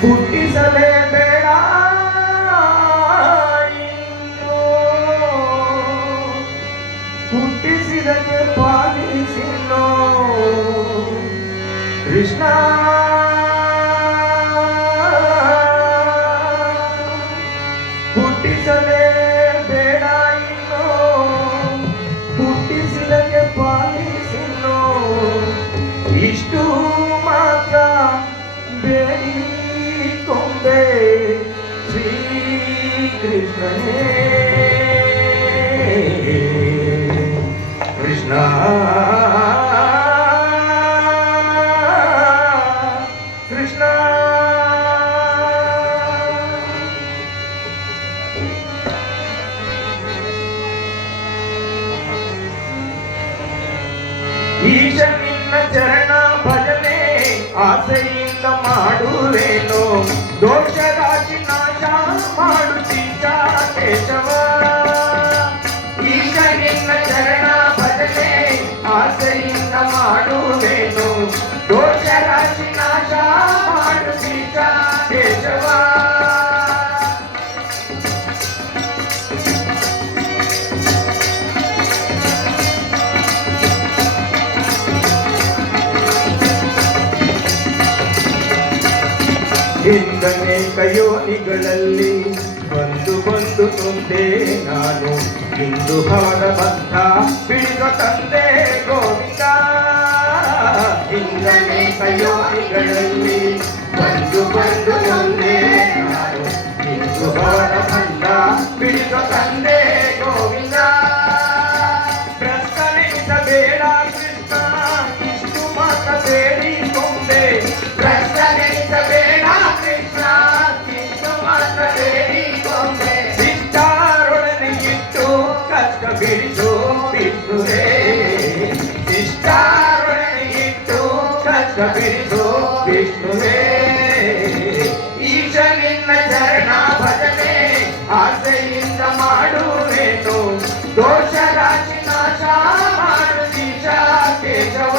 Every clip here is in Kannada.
ಹುಟ್ಟಿಸಲೇಬೇಡ ಹುಟ್ಟಿಸಿದಕ್ಕೆ ಪಾಲಿಸಿನೋ ಕೃಷ್ಣ ಹುಟ್ಟಿಸಲೇಬೇಡ ಇನ್ನು ಹುಟ್ಟಿಸಿದಕ್ಕೆ ಪಾಲಿಸಿನೋ ಇಷ್ಟು ಮಾತ್ರ ಬೇಡಿಕೊಂಡೆ ಶ್ರೀಕೃಷ್ಣನೇ ಕೃಷ್ಣ ಕೃಷ್ಣ ಈಶ ನಿನ್ನ ಚರಣ ಭಜನೆ ಆಸೆಯಿಂದ ಮಾಡುವೇನು ದೋಷ ರಾಶಿ ನಾಶ ಮಾಡುತ್ತೀಚ ಕೇಶವ ಈಶ ನಿನ್ನ ಚರಣ ಭಜನೆ ಆಸೆಯಿಂದ ಮಾಡುವೇನು ದೋಷ ರಾಶಿ ನಾಶ ಮಾಡುತ್ತೀಚ ಕೇಶವ ಹಿಂದನೇಕ ಯೋನಿಗಳಲ್ಲಿ ಬಂದು ನೊಂದೆ ನಾನು ಇಂದು ಭವದ ಬಂಧ ಬಿಡಿದ ತಂದೆ ಗೋವಿಂದ ಹಿಂದನೇಕ ಯೋನಿಗಳಲ್ಲಿ ಬಂದು ನೊಂದೆ ನಾನು ಇಂದು ಭವದ ಬಂಧ ಬಿಡಿದ ತಂದೆ ಗೋವಿಂದ ಪ್ರಸ್ತನಿಸಬೇಡ ಕೃಷ್ಣ ಇಷ್ಟು ಮಾತ್ರ ಬೇಡಿಕೊಂಡೆ ಪ್ರಸ್ತನಿಸಬೇಡ ಶಿಷ್ಟಾರೊಡನೆ ಇಟ್ಟು ಕಷ್ಟ ಬಿಡಿಸು ವಿಷ್ಣುರೇ ಶಿಷ್ಟಾರೊಡನೆ ಇಟ್ಟು ಕಷ್ಟ ಬಿಡಿಸು ವಿಷ್ಣುರೇ ಈಶ ನಿನ್ನ ಚರಣ ಭಜನೆ ಆಸೆಯಿಂದ ಮಾಡುವೇನು ದೋಷ ರಾಶಿ ನಾಶ ಮಾಡುತ್ತೀಶ ಕೇಶವ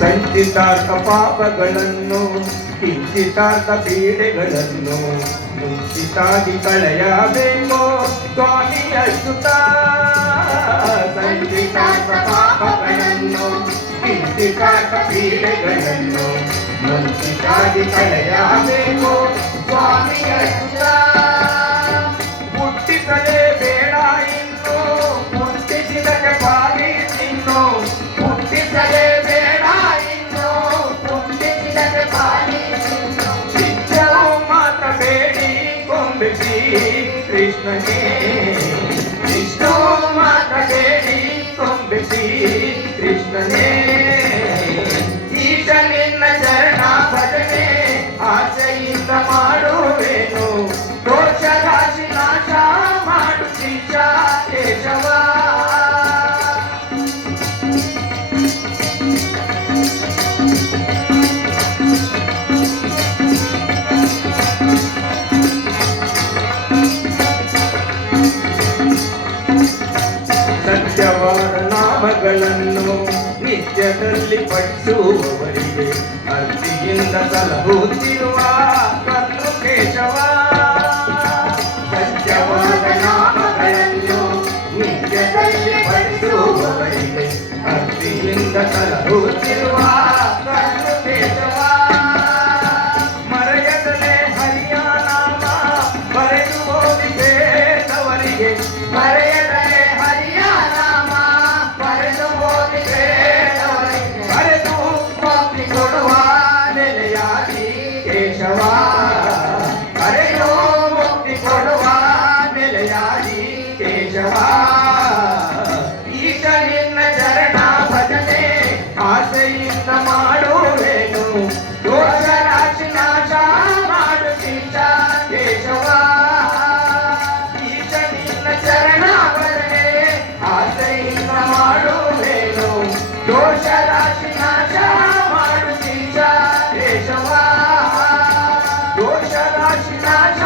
ಸಂಚಿತಾರ್ಥ ಪಾಪಗಳನ್ನು ಕಿಂಚಿತಾರ್ಥ ಪೀಡೆಗಳನ್ನು ಮುಂಚಿತಾಗಿ ಕಳೆಯಬೇಕು ಸ್ವಾಮಿ ಅಚ್ಯುತ ಸಂಚಿತಾರ್ಥ ಪಾಪಗಳನ್ನು ಕಿಂಚಿತಾರ್ಥ ಪೀಡೆಗಳನ್ನು ಮುಂಚಿತಾಗಿ ಕಳೆಯಬೇಕು ಸ್ವಾಮಿ ಅಚ್ಯುತ ಹುಟ್ಟಿಸಲೇಬೇಡ ಇನ್ನು ಹುಟ್ಟಿಸಿದಕ್ಕೆ ಪಾಲಿಸಿನ್ನು ಹುಟ್ಟಿಸಲೇಬೇಡ ಕೃಷ್ಣನೇ ವಿಷ್ಣು ಮಾತ ಬೇಡಿ ಕೊಂಬಿಸಿ ಕೃಷ್ಣನೇ ಈಶ ನಿನ್ನ ಚರಣ ಭಜನೆ ಆಸೆಯಿಂದ ಮಾಡುವೇನು ದೋಷ ರಾಶಿ ನಾಶ ಮಾಡುತ್ತೀಚ ಕೇಶವ ಸತ್ಯವಾದ ನಾಮಗಳನ್ನು ನಿತ್ಯದಲ್ಲಿ ಪಠಿಸುವವರಿಗೆ ಅರ್ತಿಯಿಂದ ಸಲಹುತ್ತಿರುವ ಕರ್ನು ಕೇಶವ ಸತ್ಯವಾದ ನಾಮಗಳನ್ನು ನಿತ್ಯದಲ್ಲಿ ಪಠಿಸುವವರಿಗೆ ಅರ್ತಿಯಿಂದ ಸಲಹುತ್ತಿರುವ ಕರ್ನು ಕೇಶವ ಮರೆಯದಲೇ ಹರಿಯ ನಾಮ ಬರೆದು ಓದಿದವರಿಗೆ ಮರೆಯದಲೇ ಕೇಶವ ಕರೆಯೋ ಮುಕ್ತಿ ಕೊಡುವ ನೆಲೆಯಾಗಿ ಕೇಶವ ಈಶ ನಿನ್ನ ಚರಣ ಭಜನೆ ಆಸೆಯಿಂದ ಮಾಡುವೇನು ದೋಷ ರಾಶಿ ನಾಶ ಮಾಡುತ್ತೀಚ ಕೇಶವ ಈಶ ನಿನ್ನ ಚರಣ ಭಜನೆ ಆಸೆಯಿಂದ ಮಾಡುವೇನು ದೋಷ ರಾಶಿ ನಾಶ ಮಾಡುತ್ತೀಚ ಕೇಶವ ದೋಷ ರಾಶಿ ನಾಶ